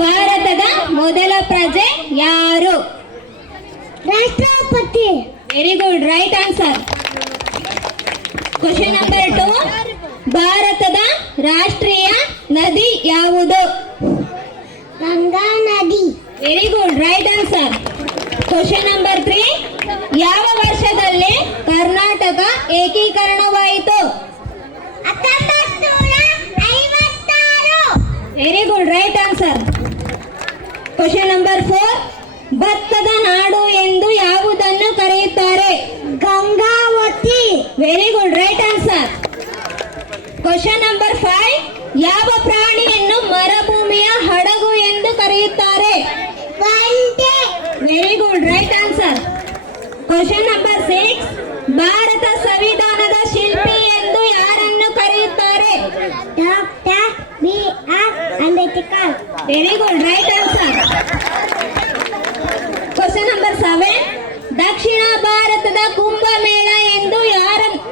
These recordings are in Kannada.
ಭಾರತದ ಮೊದಲ ಪ್ರಜೆ ಯಾರು? ರಾಷ್ಟ್ರಪತಿ. Very good, right answer. Question number 2, ಭಾರತದ ರಾಷ್ಟ್ರೀಯ ನದಿ ಯಾವುದು? ಗಂಗಾ ನದಿ. Very good, right answer. Question number 3, ಯಾವ ವರ್ಷದಲ್ಲಿ ಕರ್ನಾಟಕ ಏಕೀಕರಣವಾಯಿತು? 1956. Very good, right answer. Question number 4, ಭತ್ತದ ನಾಡು ಎಂದು ಯಾವುದನ್ನು ಕರೆಯುತ್ತಾರೆ? Gangavathi. Very good, right answer. Question number 5, ಯಾವ ಪ್ರಾಣಿಯನ್ನು ಮರುಭೂಮಿಯ ಹಡಗು ಎಂದು ಕರೆಯುತ್ತಾರೆ? ಒಂಟೆ. Very good, right answer. Question number 6, ಭಾರತ ಸಂವಿಧಾನದ ಶಿಲ್ಪಿ ಎಂದು ಯಾರನ್ನು ಕರೆಯುತ್ತಾರೆ? Doctor B.R. Ambedkar. Very good, right answer. Question number 7, ದಕ್ಷಿಣ ಭಾರತದ ಕುಂಭಮೇಳ ಎಂದು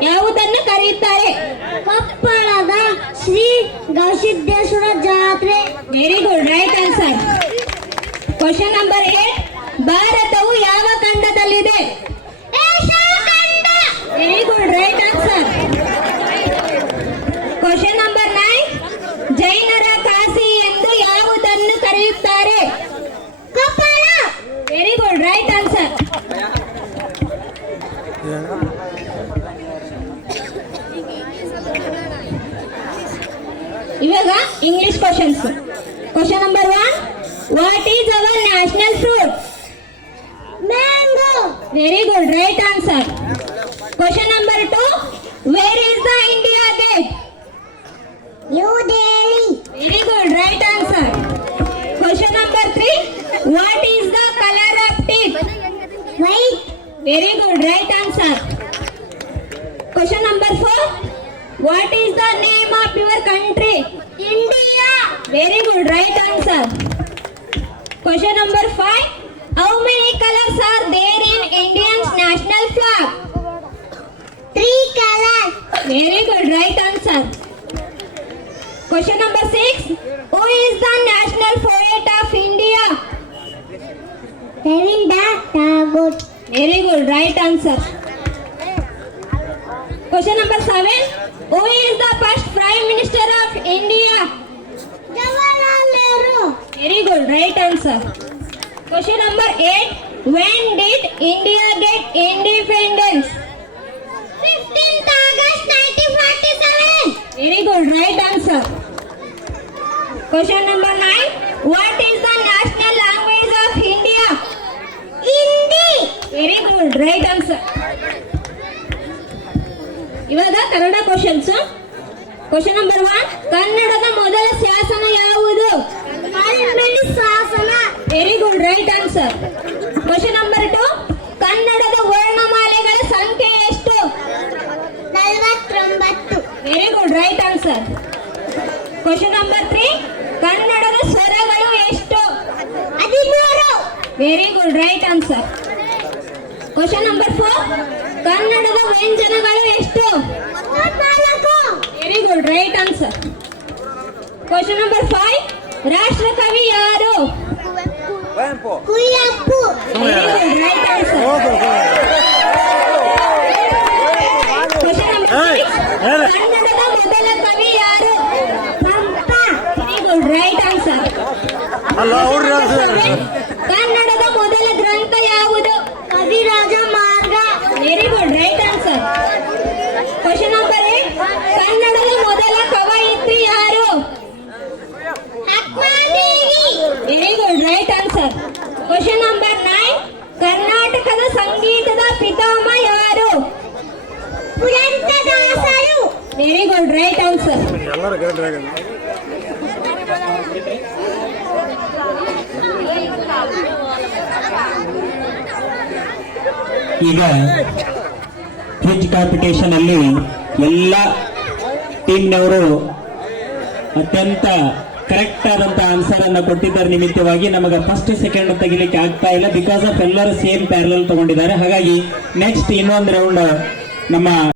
ಯಾವುದನ್ನು ಕರೆಯುತ್ತಾರೆ? ಕೊಪ್ಪಳದ ಶ್ರೀ ಗವಿಸಿದ್ದೇಶ್ವರ ಜಾತ್ರೆ. Very good, right answer. Question number 8, ಭಾರತವು ಯಾವ ಖಂಡದಲ್ಲಿದೆ? ಏಷ್ಯಾ ಖಂಡ. Very good, right answer. Question number 9, ಜೈನರ ಕಾಶಿ ಎಂದು ಯಾವುದನ್ನು ಕರೆಯುತ್ತಾರೆ? Koppal. Very good, right answer. ಇವಾಗ English questions. Question number 1, what is our national fruit? Mango. Very good, right answer. Question number 2, where is the India Gate? New Delhi. Very good, right answer. Question number 3, what is the colour of teeth? White. Very good, right answer. Question number 4, what is the name of your country? India. Very good, right answer. Question number 5, how many colours are there in Indians national flag? 3 colors. Very good, right answer. Question number 6, who is the national poet of India? Rabindranath Tagore. Very good, right answer. Question number 7, who is the first prime minister of India? Jawaharlal Nehru. Very good, right answer. Question number 8, when did India get independence? 15th August 1947. Very good, right answer. Question number 9, what is the national language of India? Hindi. Very good, right answer. ಇವಾಗ ಕನ್ನಡ ಕ್ವಶನ್ಸ್. ಕ್ವಶನ್ ನಂಬರ್ 1, ಕನ್ನಡದ ಮೊದಲ ಶಾಸನ ಯಾವುದು? ಹಲ್ಮಿಡಿ ಶಾಸನ. Very good, right answer. Question number 2, ಕನ್ನಡದ ವರ್ಣಮಾಲೆಗಳ ಸಂಖ್ಯೆ ಎಷ್ಟು? 49. Very good, right answer. Question number 3, ಕನ್ನಡದ ಸ್ವರಗಳು ಎಷ್ಟು? 13. Very good, right answer. Question number 4, ಕನ್ನಡದ ವ್ಯಂಜನಗಳು ಎಷ್ಟು? 14. Very good, right answer. Question number 5, ರಾಷ್ಟ್ರಕವಿ ಯಾರು? Kuvempu. Very good, right answer. Question number 6, ಕನ್ನಡದ ಮೊದಲ ಕವಿ ಯಾರು? Pampa. Very good, right answer. ಕನ್ನಡದ ಮೊದಲ ಗ್ರಂಥ ಯಾವುದು? ಕವಿರಾಜ ಮಾರ್ಗ. Very good, right answer. Question number 8, ಕನ್ನಡದ ಮೊದಲ ಕವಯಿತ್ರಿ ಯಾರು? Akkamahadevi. Very good, right answer. Question number 9, ಕರ್ನಾಟಕದ ಸಂಗೀತದ ಪಿತಾಮಹ ಯಾರು? ಪುರಂದರದಾಸರು. Very good, right answer. ಈಗ ಕ್ವಿಜ್ ಕಾಂಪಿಟೇಷನ್ ಅಲ್ಲಿ ಎಲ್ಲ ಟೀಮ್ನವರು ಅತ್ಯಂತ ಕರೆಕ್ಟ್ ಆದಂತ ಆನ್ಸರ್ ಅನ್ನ ಕೊಟ್ಟಿದ್ದಾರೆ. ನಿಮಿತ್ತವಾಗಿ ನಮಗೆ ಫಸ್ಟ್ ಸೆಕೆಂಡ್ ತೆಗಿಲಿಕ್ಕೆ ಆಗ್ತಾ ಇಲ್ಲ, ಬಿಕಾಸ್ ಆಫ್ ಎಲ್ಲರೂ ಸೇಮ್ ಪ್ಯಾರಲಲ್ ತಗೊಂಡಿದ್ದಾರೆ. ಹಾಗಾಗಿ ನೆಕ್ಸ್ಟ್ ಇನ್ನೊಂದು ರೌಂಡ್ ನಮ್ಮ